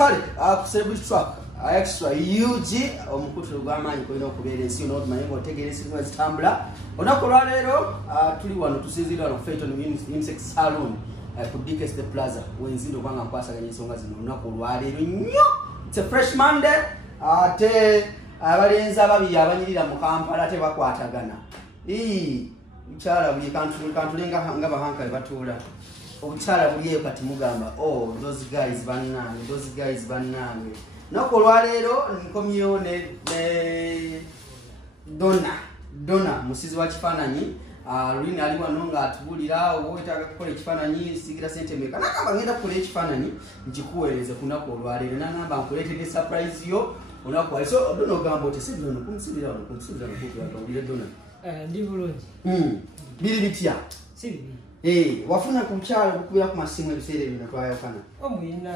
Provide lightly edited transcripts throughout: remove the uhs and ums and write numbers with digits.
kale celebrity truck extra huge omukutu gw'amaanyi kulina okubeera ensi yonna otumanyi ng'otegeera ensi zino zitambula. Olunaku olwaleero tuli wano tusinzira wano Phaeton Unisex Salon ku Dickens Plaza wenzindi okubanga nkwasaganya ensonga zino olunaku olwaleero nnyo. It's a fresh Monday. Ate abalenzi ababiri abanyirira mu Kampala ate bakwatagana. Mukyala buli kantule nga bahanka batuula. Obukyala buliyo kati mugamba those guys bannange. Nako olwaleero nkomyewo ne Donna musizi wa kifaananyi lulina ali wano ng'atubulira oba wetaaga kukola ekifaananyi sigira sente meka nakamba ngenda kukola ekifaananyi nkikuweereze ku nnaku olwaleero nagamba nkuleetedde surprise yo olunaku wali. So Donna ogamba oti si Donna kumusibira wano kuwulire Donna ndi bulungi biri bitya si bibi wafuna ku mukyalo okukubira ku masimu ebiseera ebyo natwayafana omuyina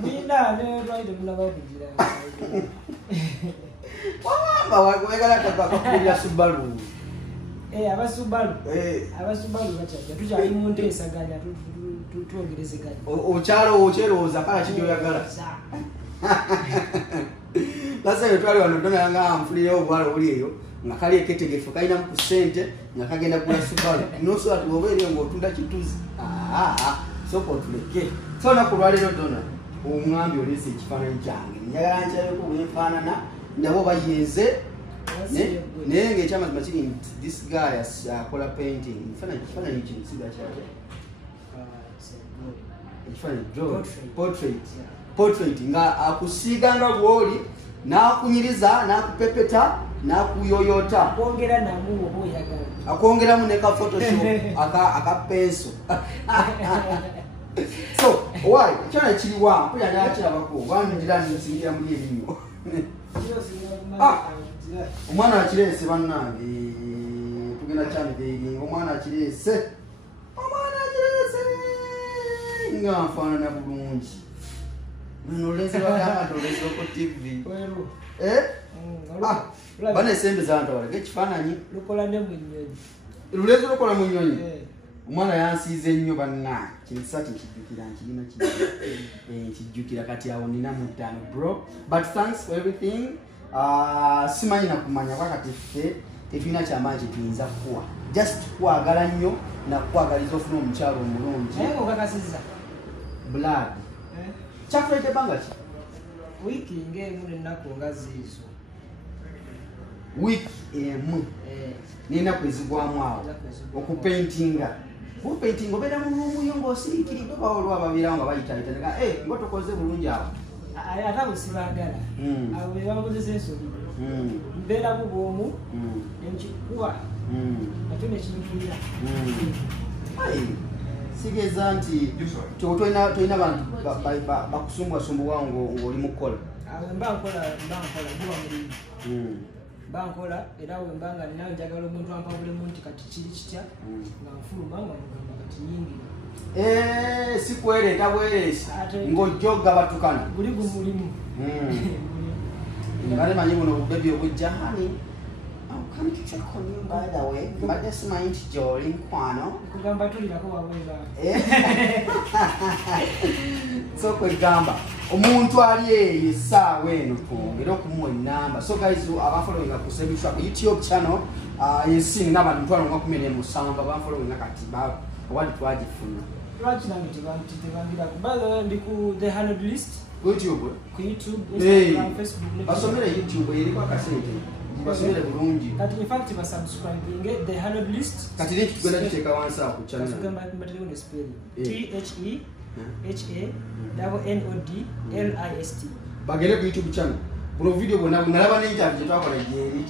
muyina ne twaite munaba okugira wagamba wegala kakakubirira Subaru abasubalu bakyajja tukyali mu nteesaganya twongerezeganya okyalo okyerowooza kala kikyoyagala lasayo twali wano Donna nga nfulirewo obwala obuli eyo nga kali eketegefu kalinamu ku ssente nga kagenda kugula Subaru nosobola tuoba eriyo ng'otunda kituzi soka otuleke. So olunaku olwaleero Donna omwambi oleese ekifaananyi kyange njagala nkyaleko bwenfaanana nabo bayenze naye ng'ekyamazima kiri nti this guy akola painting ekifaananyi kino siga kyake ekifaananyi portrait nga akusiiga nga bw'oli n'akunyiriza n'akupepeta n'akuyoyota akwongeramu ne ka photoshop aka penso. So why kyana kiriwa mpulira nakirabako wanjira nsingira muri ebinyo omwana akireese bannange tugenda kyamideri omwana akireese nga nfaanana bulungi nolezi bagamba tolezi oko TV bana esembe zantawala gekifaananyi lulezi lukola mu nnyonyi omwana yansiize nnyo bannange kinsati nkijjukira nkirina nkijjukira kati awo nina mu ttaano bro but thanks for everything. Simanyi nakumanya wakati ffe tetulina kyamaanyi kyetuyinza kukuwa just kwagala nnyo nakukwagaliza ofuna omukyalo omulungi blood kyakuleete banga ki wiiki ng'emu nennaku nga ziizo wiiki emu n'ennaku ezigwamu awo okupaintinga bupainting obeera mu ruumuyo ng'osiriikiridde oba olwo ababeerawo nga bayitaayita nga tokoze bulungi awo ate abo sibaagala abo be bankozesa ensobi mbeeramu bwomu nenkikuba nakyo nekinfulira sigeza nti tolina bantu bakusumbwasumbuwa ng'oli mu kukola mba nkola guba mulimu bankola era wembanga ninawe njagala omuntu ampabulemu nti kati kiri kitya nga nfuluma nga mugamba kati nyingira sikwereeta bwereesi ng'ojjogga batukana buli gumulimu ngale manyi buno obubebi obujja hani come to check on you by the way mbadde simanyi nti gy'oli mukwano kugamba tulirako wabweba so kwegamba omuntu ali eyo essaawa eno twongere okumuwa ennamba. So guys abafollowinga ku Celebrity ku YouTube channel ensi nga abantu 17 abafollowinga kati wali twagifuna lwaki nange tebangirako balo ndi ku the 100 list ku YouTube Instagram Facebook basomere YouTube eriko akasente basomere bulungi kati in fact basubscribing the 100 list kati link tugenda tuteeka wansi awo ku channel THENODLIST bagere ku YouTube channel buno video bonna nalaba ne interview twakola jeri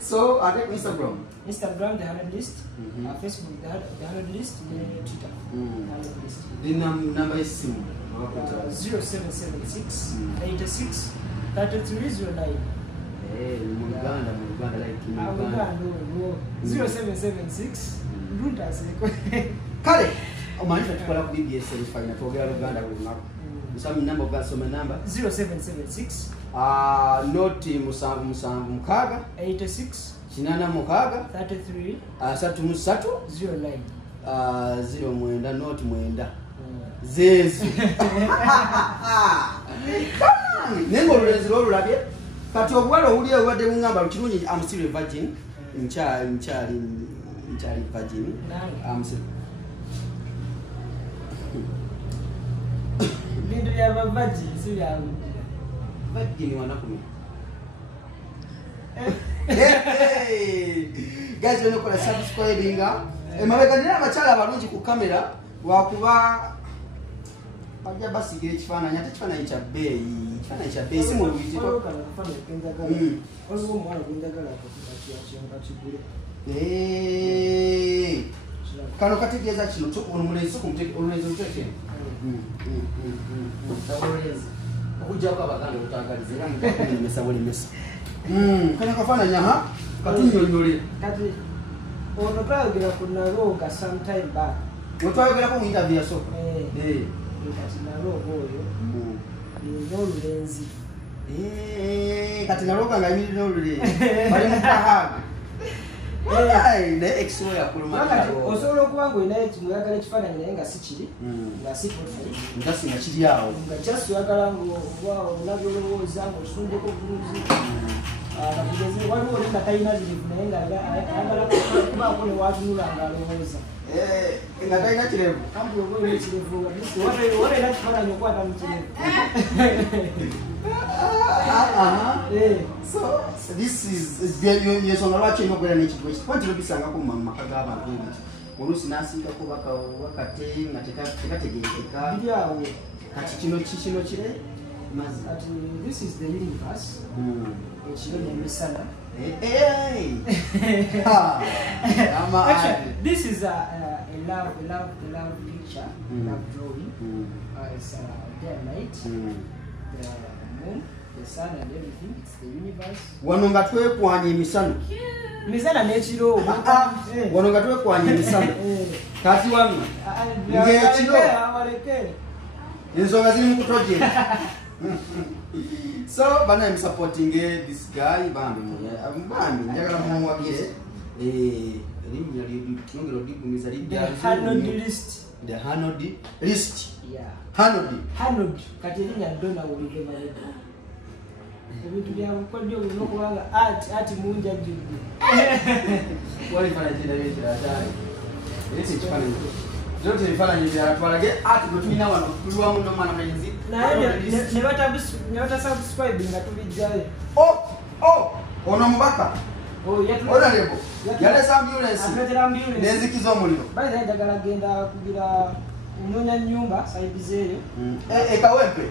so ate ku Instagram the 100 list Facebook the 100 list Twitter 100 list number is sim 0776 86 3309 Muganda like 0776 Luntaseko kale omanyi tukola ku BBS fine twogera Luganda lunaku some number of guys, so my number 0776 noti musanvu mukaga 86 kinana mukaga 33 asatu musatu 09 0 mwenda noti mwenda zezo nengo olulenzi lwolulabye kati obuwala owuli obwadde bungamba lukirungi I'm still a virgin nkyali virgin bintu byaba virgin si byawe virgin wanakumi guys when ukola subscribing emabega nina abakyala abalungi ku kamera wakuba bajja basigira ekifaananyi ate ekifaananyi kya bbeeyi si muluyitiro kano kategeeza kino olulenzi oluteke okujjako abaganda olutagaliza era mulemesa bulemesa kano kafaananyi aha katunyonyole kati ono twayogera ku Naroga sometime back otwayogerako mu interview yasooka kati Naroga oyo n'olulenzi kati Naroga nga yimirira olulenzi bali mu kahaga naye ekisobo yakulumati osobola okuba ngaolinayo ekimuyagala ekifaananyi naye nga si kiri nga si totali nga singa kiri awo nga just oyagala ngaonabyolowooza ngaokitundyeko bulungi kagezi waliwo oli nga talina zirivu naye nga ayagala kubaako newatunula ng'alowooza nga talina kirevu kampi oba olina ekirevu walaina kifaananyi okwata mu kirevu so this is yensonga lwaki olina okubeera n'ekigo ekikuba kino bisangako mu maka g'abantu ebiti oluusi n'asiigako wakate nga tekategeekeka biri awo kati kino kire mazi kati this is the universe ekiro n'emisana actually this is a love picture love drawing it's day and night the moon the sun and everything it's the universe wano nga twekwanya emisana n'ekiro wano nga twekwanya emisana kati wano ng'ekiro ensonga ziri mu kutojera so bana I'm supporting this guy bambi njagala mumuwagire erinnya lyongera odigumiza the Hanod list Hanod kati erinnya Donna Olive Maredo ebintu byabukodyo bulina okubanga ati munjajjudde walifaananyi kirabyekirataayi esi ekifaananyi zote ebifaananyi byatwalage ati gwe tulina wano tuliwamu n'omwana mulenzi ne batasubscribe nga tubijjayo ono mubaka onalebo yalesa ambulance n'enzikiza omuliro baina njagala genda kugira nnonya nyumba saidizeeyo ekawempe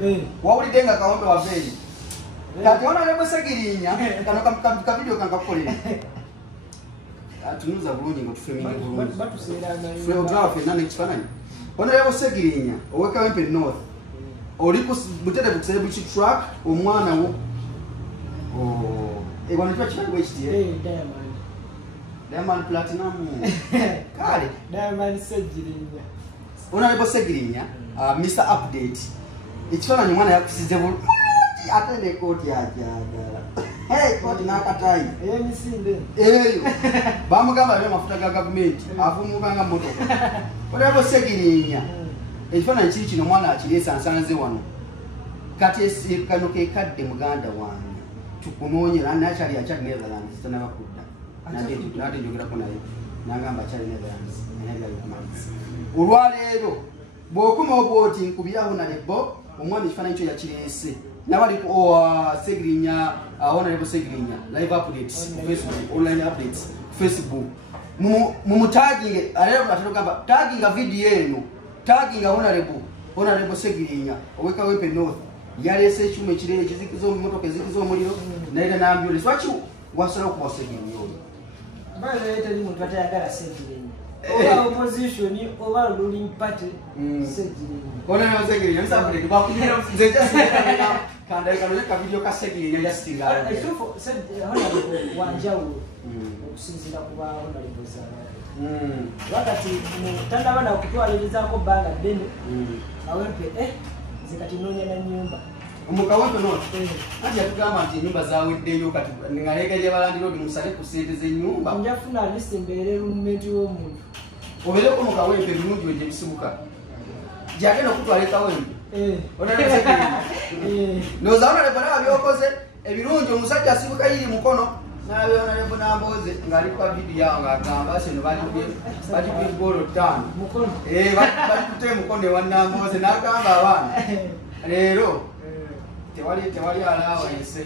wawulidde nga kawempe waveeyi kati onalebo segirinya kano kavidiyo kankakukolera atunuza bulungi nga tufeminge bulungi otulaba fenna n'ekifaananyi onalebo segirinya owekawempe north oli buterevu kuserebu kitrak omwana wo wano kiba kifanyibwa ekitye Diamond Platinum kale Diamond Segirinya onalebo segirinya Mr Update ekifaananyi omwana yakusize bulungi ate nekooti ajagala kooti n'akatayi emisinde eyo bamugamba abe amafuta ga gavumenti avumukanga motoka onalebo segirinya ekifaananyi kiri kino omwana akireesa nsanze wano kati kano kekadde muganda wange tukunoonyera nakyali akyali Netherlands tanabakudda nate njogerako naye nagamba akyali Netherlands nayegayokumaliza olwaleero bw'okomawo bwoti nkubiraho nalebo omwana ekifaananyi kyo yakireese nabali Segirinya honorable Segirinya live updates Facebook online updates Facebook mumutaginge alero batogamba taginga video eno taginga honorable Segirinya owekawempe north yalese ekyuma ekirere ekizikiza omumotoka ezikiza omuliro naye n'ambulance lwaki wasala okuba Segirinya oyo baale teri muntu atayagala Segirinya oba opposition oba ruling party Segirinya honorable Segirinya misafureke bakunyira nze kanda kano ka video ka Segirinya yasitinga honorable wanjawulo okusinziira ku ba honorable zaabwe wakati tandabana okutwalirizaako bbanga ddene awempe zikati noonya na nyumba omukawempe noti ati yatugamba nti ennyumba zaweddeyo kati ngaleegerye balandiro odi musale ku ssente z'ennyumba njafuna alisi embeere rulumenti w'omuntu obeereko mukawempe ebirungi wejje bisibuka gyagenda okutwala ekawempe noza Honorable nawe byokoze ebirungi omusajja asibuka yiri mukono nabe Honorable Namboze ngali kwa video yawo ngagamba sino bali golo 5 mukono bali kute mukono wa Namboze nakamba abana lero tewali alawa ese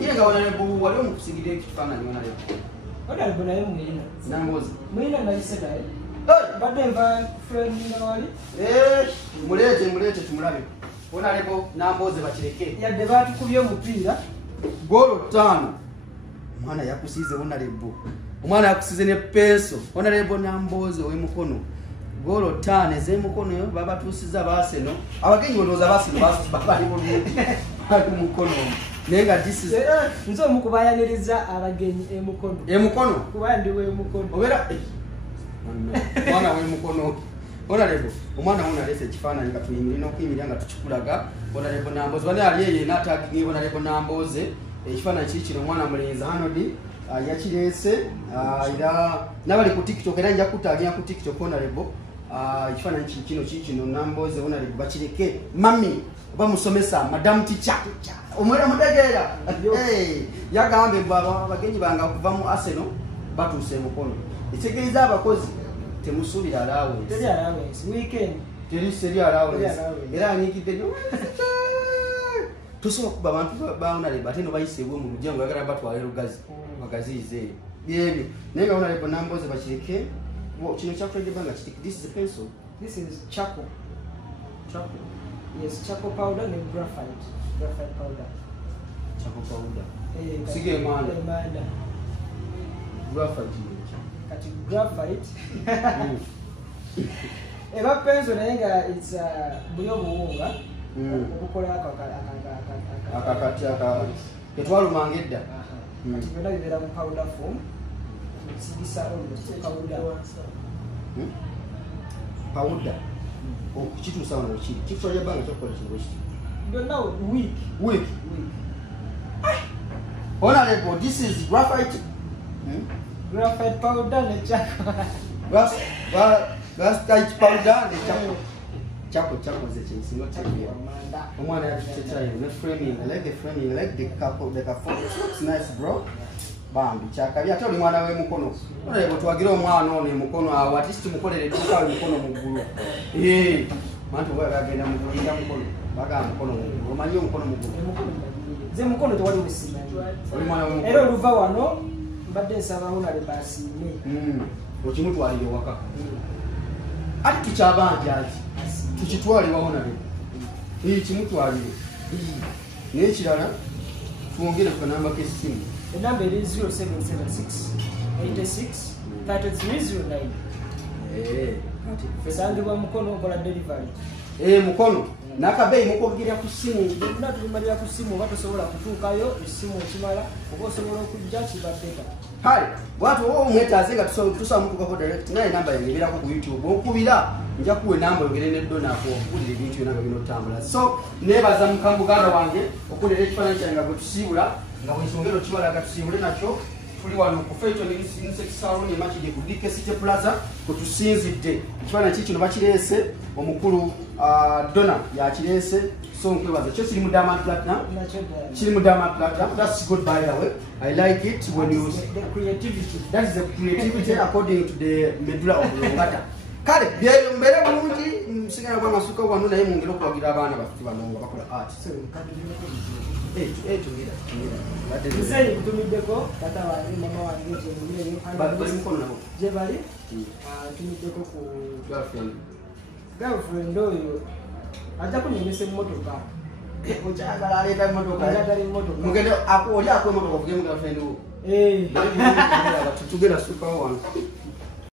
yenga Honorable wali omukusigire ekifaananyi Honorable naye mwina Namboze mwina naliseka badde nva friend wali mulete tumulabe Honorable Namboze bakireke yadde batukubye omupiira golo 5 omwana yakusize Honorable omwana yakusize ne peso Honorable Namboze we mukono golo 5 eze mukono yo baba tusiza baseno abagenyi bonoza baseno bali mukono nenga this is nzo mukubayaniriza abagenyi emukono kuba ndiwe mukono obera mwana we mukono Honorable omwana wona lese kifaananyi katuyimira n'okuyimira nga tukikulaga Honorable Namboze bane ali yeye n'atagingi Honorable Namboze ekifaananyi kiri kino omwana mulenzi Hanodi yakirese era nabali ku TikTok era nja kutagira ku TikTok Honorable ekifaananyi kino Namboze Honorable bakireke mami oba musomesa madam teacher omwera mutegeera yagambe abagenyi banga kuva mu Arsenal batuuse mukono ekitegeeza abakozi temusuubira allowance weekend teri allowance era anyigidde tosobola kuba abantu ba Honorable ate no bayiseebwe mu lujango yagala batwale lugazi bagaziize byebyo naye nga Honorable Namboze bakireke kino kyakulede banga kiti this is a pencil this is charcoal yes charcoal powder and graphite powder charcoal powder sige manda graphite kati graphite eba pencil naye nga it's buyo buwunga okukola akakati ketwalumanga edda kati byonna bibeera mu powder form sigisa powder okukituusa wano kiri kikusobola ebbanga kyokukola kintu kiti byonna week Honorable this is graphite graphite powder ne charcoal graphite powder ne charcoal ze kinsinga otegeera omwana yakiteetayo ne framing I like the framing I like the couple it looks nice bro bambi kyakabi ate oli mwana we mukono Honorable twagira omwana ono mukono awo at least mukolere tukawe mukono muggulu mantu bwe bagenda mukulinda mukono baga mukono muggulu omanyi omukono muggulu ze mukono tewali musimanyi oli mwana we mukono era oluva wano mbadde nsaba Honorable asiime okimutwalire waka ati tukyabanja tukitwalire Honorable kimutwalire naye ekirala twongere ku kanamba k'essimu enamba eri 0776 86 3309 esangibwa mukono okola delivery mukono nakabeeyi mukogerera ku ssimu byonna tulimalira ku ssimu oba tosobola kutuukayo essimu okimala oba osobola okujja kibaddeka kale bwatu oba omwetaaze nga tusobola mutukako direct naye namba yange ebeerako ku YouTube okubira nja kuwa enamba oyogere ne Donako okuwulira ebintu byonna nga bino otambula so neebaza muganda wange okuwulira ekifaananyi kyange nga bwe tusiibula nga bwensongera okiwalaga tusiibule nakyo tuli wano ku Phaeton Unisex Salon emakiri ku DK City Plaza kutusinzidde ekifaananyi kikino bakireese omukulu Donna yakireese so nkwebaza kyo kiri mu Diamond Platinum kiri mu Diamond Platinum that's good by the way I like it when you the creativity that is the creativity according to the medulla of the ngata kale byeyo mbere bulungi msigana kwa masuka wano naye mwongere okuwagira abaana bafite bano nga bakola art Nze ntumiddeko tata wange mama wange bali mukono nabo gye bali ntumiddeko ku girlfriend oyo ajja kunyemesa emmotoka okyagala aleeta emmotoka ayagala emmotoka mugende oli akwa emmotoka ovuge mu girlfriend wo tugenda super one